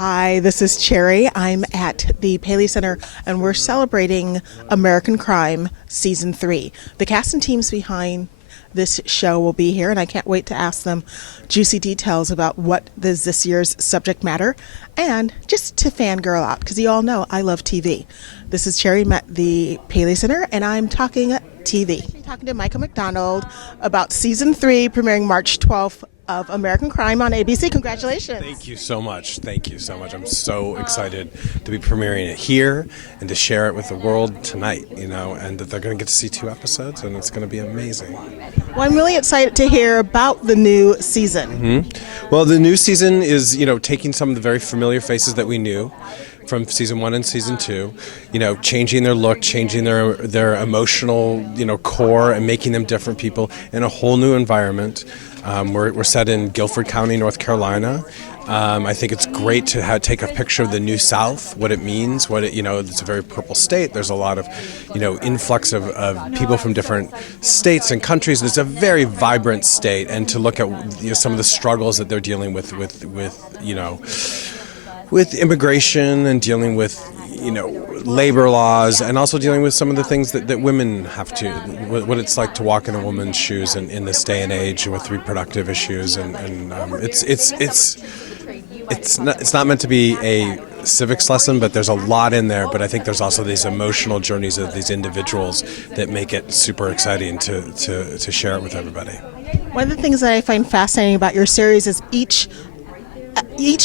Hi, this is Cherry. I'm at the Paley Center, and we're celebrating American Crime Season 3. The cast and teams behind this show will be here, and I can't wait to ask them juicy details about what is this year's subject matter, and just to fangirl out, because you all know I love TV. This is Cherry. I'm at the Paley Center, and I'm talking TV. I'm talking to Michael McDonald about Season 3, premiering March 12th, of American Crime on ABC. Congratulations. Thank you so much. Thank you so much. I'm so excited to be premiering it here and to share it with the world tonight, and that they're going to get to see 2 episodes, and it's going to be amazing. Well, I'm really excited to hear about the new season. Mm-hmm. Well, the new season is, taking some of the very familiar faces that we knew from Season 1 and Season 2, changing their look, changing their emotional, core, and making them different people in a whole new environment. We're set in Guilford County, North Carolina. I think it's great to take a picture of the New South, what it means, it's a very purple state. There's a lot of, influx of people from different states and countries. It's a very vibrant state, and to look at some of the struggles that they're dealing with immigration and dealing with labor laws, and also dealing with some of the things that women have to, what it's like to walk in a woman's shoes in this day and age with reproductive issues, and it's not meant to be a civics lesson, but there's a lot in there. But I think there's also these emotional journeys of these individuals that make it super exciting to share it with everybody. One of the things that I find fascinating about your series is each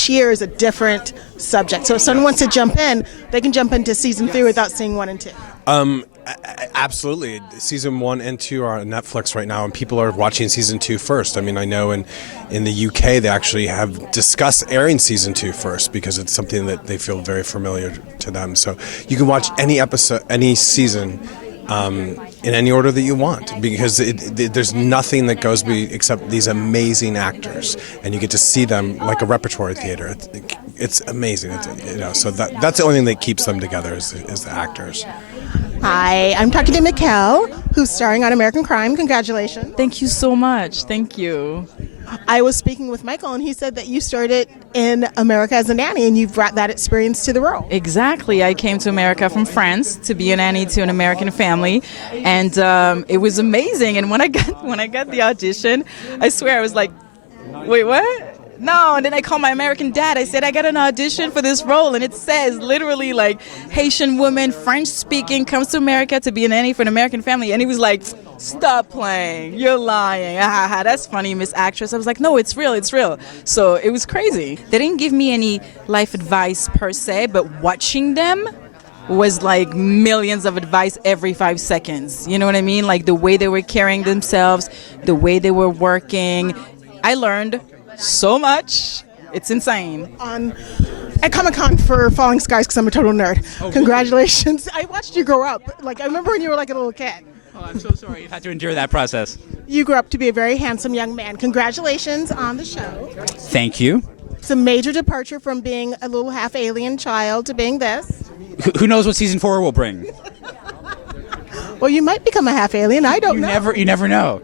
year is a different subject. So if someone wants to jump in, they can jump into Season 3 without seeing 1 and 2. Absolutely. Season 1 and 2 are on Netflix right now, and people are watching Season 2 first. I mean, I know in the UK they actually have discussed airing Season 2 first because it's something that they feel very familiar to them. So you can watch any episode, any season, in any order that you want, because there's nothing that goes except these amazing actors, and you get to see them like a repertory theater. It's amazing. So that's the only thing that keeps them together is the actors. Hi, I'm talking to Mickaëlle, who's starring on American Crime. Congratulations. Thank you so much. Thank you. I was speaking with Michael, and he said that you started in America as a nanny, and you've brought that experience to the role. Exactly. I came to America from France to be a nanny to an American family, and it was amazing. And when I got the audition, I swear I was like, wait, what? No, and then I called my American dad. I said, I got an audition for this role, and it says literally like Haitian woman, French speaking, comes to America to be a nanny for an American family. And he was like, stop playing, you're lying. That's funny, Miss Actress. I was like, no, it's real, it's real. So it was crazy. They didn't give me any life advice per se, but watching them was like millions of advice every 5 seconds. You know what I mean? Like the way they were carrying themselves, the way they were working. I learned so much. It's insane. At Comic-Con for Falling Skies, because I'm a total nerd. Oh, congratulations. Really? I watched you grow up. Like, I remember when you were like a little kid. Oh, I'm so sorry you've had to endure that process. You grew up to be a very handsome young man. Congratulations on the show. Thank you. It's a major departure from being a little half-alien child to being this. Who knows what Season 4 will bring? Well, you might become a half-alien. I don't know. You never know.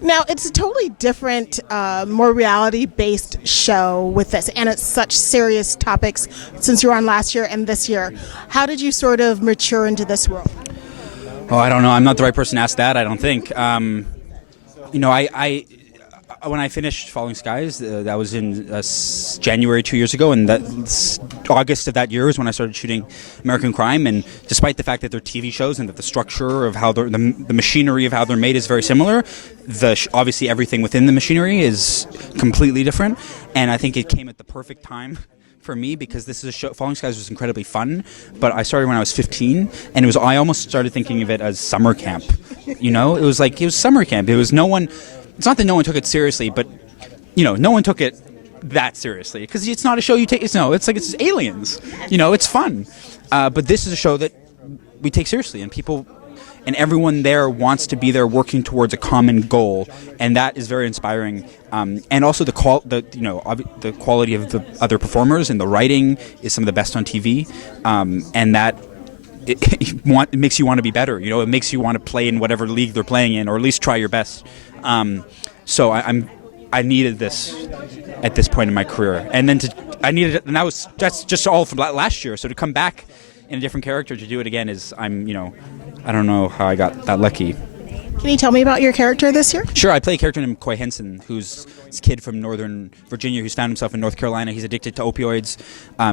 Now, it's a totally different, more reality-based show with this, and it's such serious topics since you were on last year and this year. How did you sort of mature into this role? Oh, I don't know. I'm not the right person to ask that, I don't think. When I finished Falling Skies, that was in January 2 years ago, and August of that year is when I started shooting American Crime. And despite the fact that they're TV shows and that the structure of how the machinery of how they're made is very similar, obviously everything within the machinery is completely different. And I think it came at the perfect time for me, because this is a show. Falling Skies was incredibly fun, but I started when I was 15, and I almost started thinking of it as summer camp. It was summer camp. It's not that no one took it seriously, but no one took it that seriously, because it's not a show you take. It's aliens. It's fun, but this is a show that we take seriously, and people and everyone there wants to be there working towards a common goal, and that is very inspiring. And also the quality of the other performers and the writing is some of the best on TV, and that it makes you want to be better. It makes you want to play in whatever league they're playing in, or at least try your best. So I needed this at this point in my career, and then I needed it, and that's just all from last year. So to come back in a different character to do it again is I don't know how I got that lucky. Can you tell me about your character this year? Sure, I play a character named Coy Henson, who's this kid from Northern Virginia who's found himself in North Carolina. He's addicted to opioids.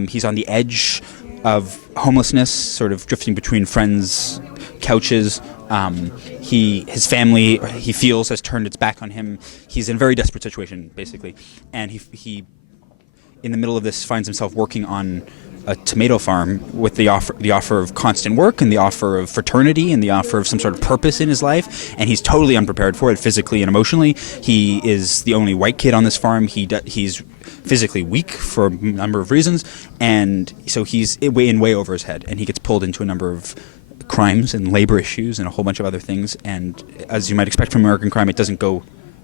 He's on the edge of homelessness, sort of drifting between friends' couches. His family, he feels, has turned its back on him. He's in a very desperate situation, basically. And he in the middle of this, finds himself working on a tomato farm with the offer of constant work and the offer of fraternity and the offer of some sort of purpose in his life, and he's totally unprepared for it physically and emotionally. He is the only white kid on this farm. He's physically weak for a number of reasons, and so he's way over his head, and he gets pulled into a number of crimes and labor issues and a whole bunch of other things, and as you might expect from American Crime, it doesn't go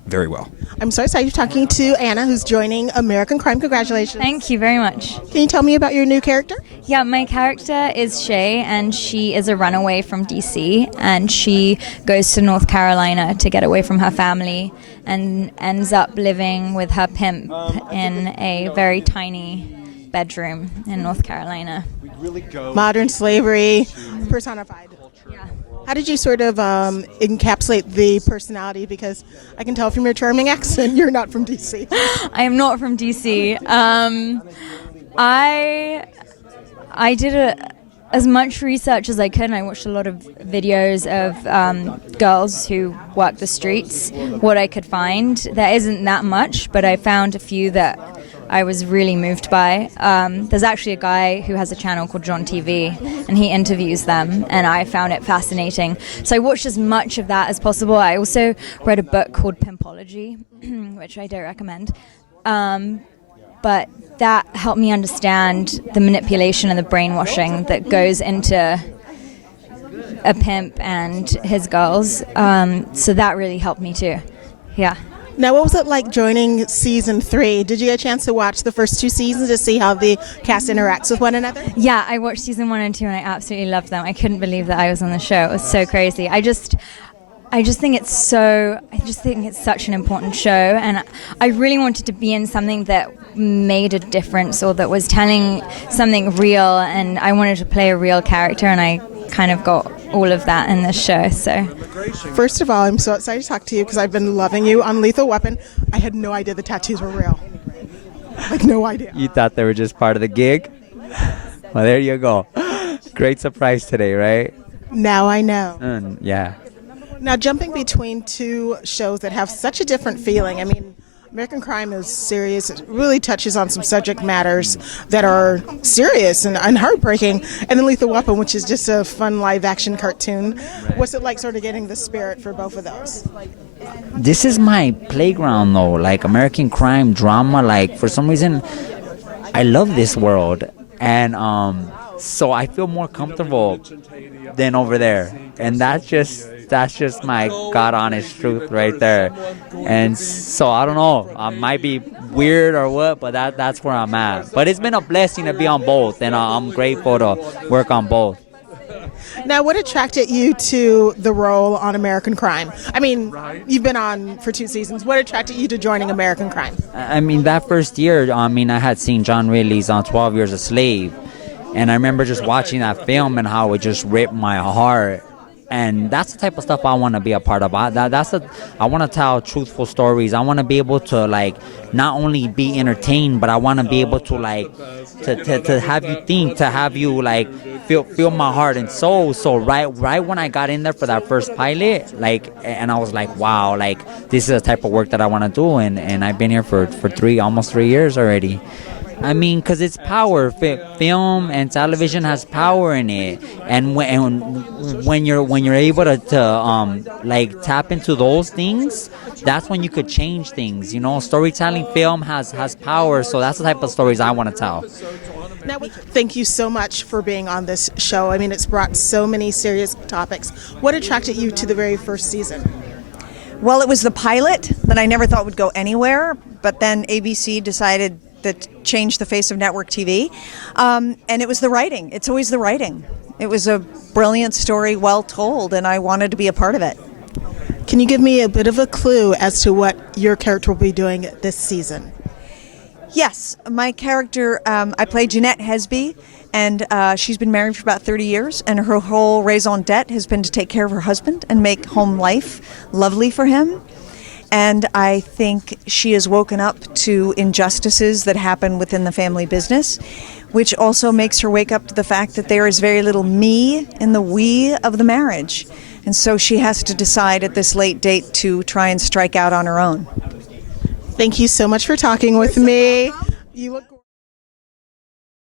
very well. I'm so excited you're talking to Anna, who's joining American Crime. Congratulations. Thank you very much. Can you tell me about your new character? Yeah, my character is Shay, and she is a runaway from DC, and she goes to North Carolina to get away from her family and ends up living with her pimp in a very tiny bedroom in North Carolina. Modern slavery personified. How did you sort of encapsulate the personality? Because I can tell from your charming accent you're not from DC. I am not from DC. I did as much research as I could, and I watched a lot of videos of girls who work the streets, what I could find. There isn't that much, but I found a few that I was really moved by. There's actually a guy who has a channel called John TV, and he interviews them, and I found it fascinating. So I watched as much of that as possible. I also read a book called Pimpology, which I don't recommend. But that helped me understand the manipulation and the brainwashing that goes into a pimp and his girls. So that really helped me too. Yeah. Now, what was it like joining season 3? Did you get a chance to watch the first 2 seasons to see how the cast interacts with one another? Yeah, I watched season 1 and 2, and I absolutely loved them. I couldn't believe that I was on the show. It was so crazy. I just think it's such an important show, and I really wanted to be in something that made a difference or that was telling something real, and I wanted to play a real character, and I kind of got all of that in this show. So first of all, I'm so excited to talk to you because I've been loving you on Lethal Weapon. I had no idea the tattoos were real. Like, no idea. You thought they were just part of the gig? Well, there you go. Great surprise today, right? Now I know. Yeah. Now, jumping between 2 shows that have such a different feeling, I mean, American Crime is serious. It really touches on some subject matters that are serious and heartbreaking. And then Lethal Weapon, which is just a fun live-action cartoon. Right. What's it like sort of getting the spirit for both of those? This is my playground, though. Like, American Crime, drama, like, for some reason, I love this world. And so I feel more comfortable than over there. And that's just my God honest truth right there. And so I don't know, I might be weird or what, but that's where I'm at. But it's been a blessing to be on both, and I'm grateful to work on both. Now, what attracted you to the role on American Crime? I mean, you've been on for 2 seasons. What attracted you to joining American Crime? I mean, that first year, I had seen John Ridley's on 12 Years a Slave. And I remember just watching that film and how it just ripped my heart. And that's the type of stuff I want to be a part of. I want to tell truthful stories. I want to be able to, like, not only be entertained, but I want to be able to, like, to have you think, to have you, like, feel my heart and soul. So right when I got in there for that first pilot, like, and I was like, wow, like, this is the type of work that I want to do. And I've been here for almost 3 years already. I mean, because it's power. Film and television has power in it, and when you're able to like tap into those things, that's when you could change things. You know, storytelling, film has power. So that's the type of stories I want to tell. Now, thank you so much for being on this show. I mean, it's brought so many serious topics. What attracted you to the very first season? Well, it was the pilot that I never thought would go anywhere, but then ABC decided that changed the face of network TV, and it was the writing. It's always the writing. It was a brilliant story, well told, and I wanted to be a part of it. Can you give me a bit of a clue as to what your character will be doing this season? Yes, my character, I play Jeanette Hesby, and she's been married for about 30 years, and her whole raison d'etre has been to take care of her husband and make home life lovely for him. And I think she has woken up to injustices that happen within the family business, which also makes her wake up to the fact that there is very little me in the we of the marriage. And so she has to decide at this late date to try and strike out on her own. Thank you so much for talking with me. You look